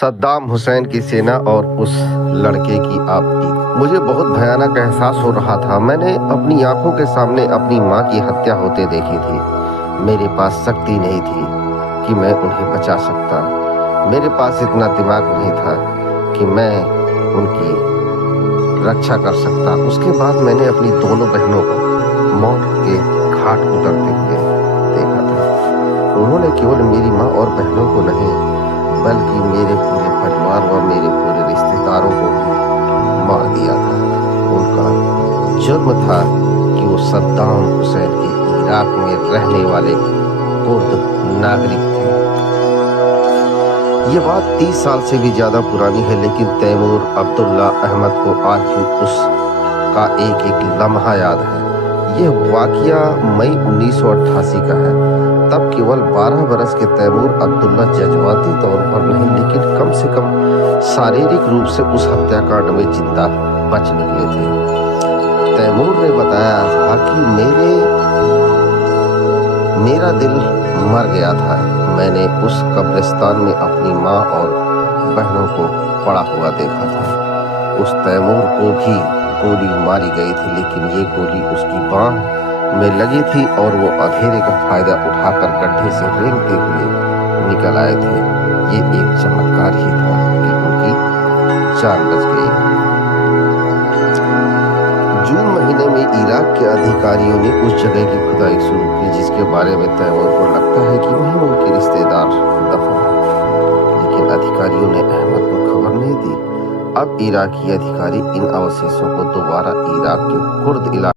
Saddam Hussein کی سینا اور اس لڑکے کی آبدید۔ مجھے بہت بھیانک احساس ہو رہا تھا۔ میں نے اپنی آنکھوں کے سامنے اپنی ماں کی ہتیا ہوتے دیکھی تھی۔ میرے پاس سختی نہیں تھی کہ میں انہیں بچا سکتا۔ میرے پاس اتنا دماغ نہیں تھا کہ میں ان کی رکشا کر سکتا۔ اس کے بعد میں نے اپنی دونوں بہنوں کو موت کے گھاٹ اترتے ہوئے دیکھا تھا۔ انہوں نے کیول میری ماں اور بہنوں کو نہیں بلکہ میرے پورے پریوار و میرے پورے رشتہ داروں کو بھی مار دیا تھا۔ ان کا جرم تھا کہ وہ صدام حسین کے عراق میں رہنے والے کرد ناگرک تھے۔ یہ بات 30 سال سے بھی زیادہ پرانی ہے، لیکن تیمور عبداللہ احمد کو آج بھی اس کا ایک ایک لمحہ یاد ہے۔ یہ واقعہ مئی 1988 کا ہے۔ تب کیول 12 برس کے تیمور عبداللہ جذباتی طور پر نہیں لیکن کم سے کم شاریرک روپ سے اس ہتیا کانڈ میں زندہ بچ نکلے تھے۔ تیمور نے بتایا تھا کہ میرا دل مر گیا تھا۔ میں نے اس قبرستان میں اپنی ماں اور بہنوں کو پڑا ہوا دیکھا تھا۔ اس تیمور کو بھی گولی ماری گئی تھی، لیکن یہ گولی اس کی بانہ میں لگی تھی اور وہ اندھیرے کا فائدہ اٹھا کر گڈھے سے رینگتے ہوئے نکل آئے تھے۔ یہ ایک چمتکار ہی تھا کہ ان کی جان بچ گئی۔ جون مہینے میں عراق کے ادھیکاریوں نے اس جگہ کی کھدائی شروع کی جس کے بارے میں تیمور کو لگتا ہے کہ وہیں ان کے رشتہ دار دفن ہیں، لیکن ادھیکاریوں نے احمد کو خبر نہیں دی۔ اب عراقی ادھیکاری ان اوشیشوں کو دوبارہ عراق کے کرد علاقے